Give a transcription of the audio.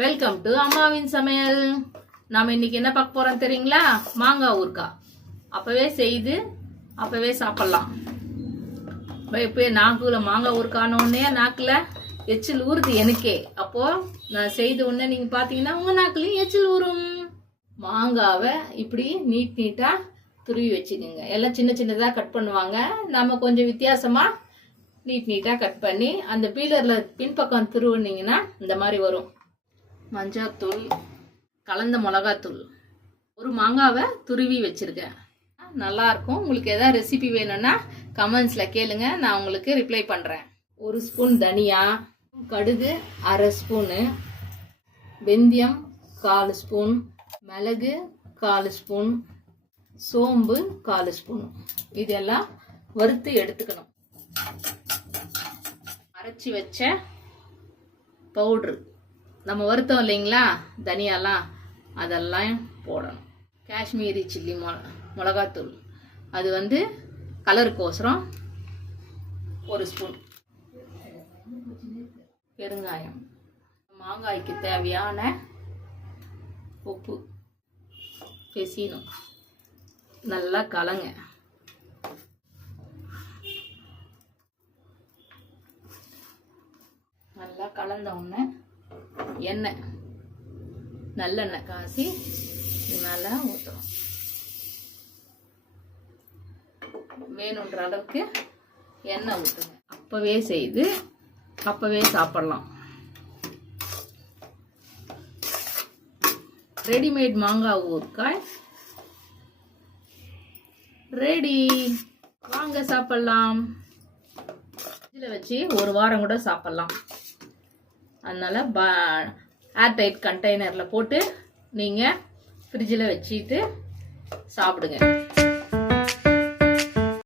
Welcome to அம்மாவின் சமையல். நாம இன்னைக்கு என்ன பார்க்க போறோம் தெரியுங்களா? மாங்காய் ஊறுகாய். அப்பவே செய்து அப்பவே சாப்பிடலாம். இப்போ நாக்குல மாங்காய் ஊறுகானோடனே நாக்குல எச்சில் ஊறுது எனக்கே. அப்போ நான் செய்த உடனே நீங்க பாத்தீங்கன்னா உங்க நாக்குலயும் எச்சில் ஊறும். மாங்காவை இப்படி நீட்டா துருவி வச்சுக்கோங்க. எல்லாம் சின்ன சின்னதா கட் பண்ணுவாங்க. நம்ம கொஞ்சம் வித்தியாசமா நீட்டா கட் பண்ணி அந்த பீலர்ல பின்பக்கம் துருவினீங்கன்னா இந்த மாதிரி வரும். மஞ்சள்தூள், கலந்த மிளகாத்தூள், ஒரு மாங்காவை துருவி வச்சிருக்கேன். நல்லா இருக்கும். உங்களுக்கு ஏதாவது ரெசிபி வேணும்னா கமெண்ட்ஸ்ல கேளுங்க, நான் உங்களுக்கு ரிப்ளை பண்றேன். ஒரு ஸ்பூன் தனியா, கடுகு அரை ஸ்பூனு, வெந்தயம் 1/4 ஸ்பூன், மிளகு 1/4 ஸ்பூன், சோம்பு 1/4 ஸ்பூன். இதெல்லாம் வறுத்து எடுத்துக்கணும். அரைச்சி வச்ச பவுட்ரு நம்ம வறுத்தோம் இல்லைங்களா, தனியாலாம் அதெல்லாம் போடணும். காஷ்மீரி சில்லி மிளகாத்தூள், அது கலருக்கோசரம் 1 ஸ்பூன். பெருங்காயம், மாங்காய்க்கு தேவையான உப்பு, பெசினும் நல்லா கலங்க. நல்லா கலந்த உடனே எண்ணெய், நல்லெண்ணெய் காசி மேலே ஊற்றணும். வேணுன்ற அளவுக்கு எண்ணெய் ஊற்றுங்க. அப்பவே செய்து அப்பவே சாப்பிடலாம். ரெடிமேட் மாங்காய் ஊறுகாய் ரெடி. வாங்க சாப்பிடலாம். இதில் வச்சு 1 வாரம் கூட சாப்பிடலாம். அதனால ஏர்டைட் கண்டெய்னரில் போட்டு நீங்கள் ஃப்ரிட்ஜில் வச்சுட்டு சாப்பிடுங்க.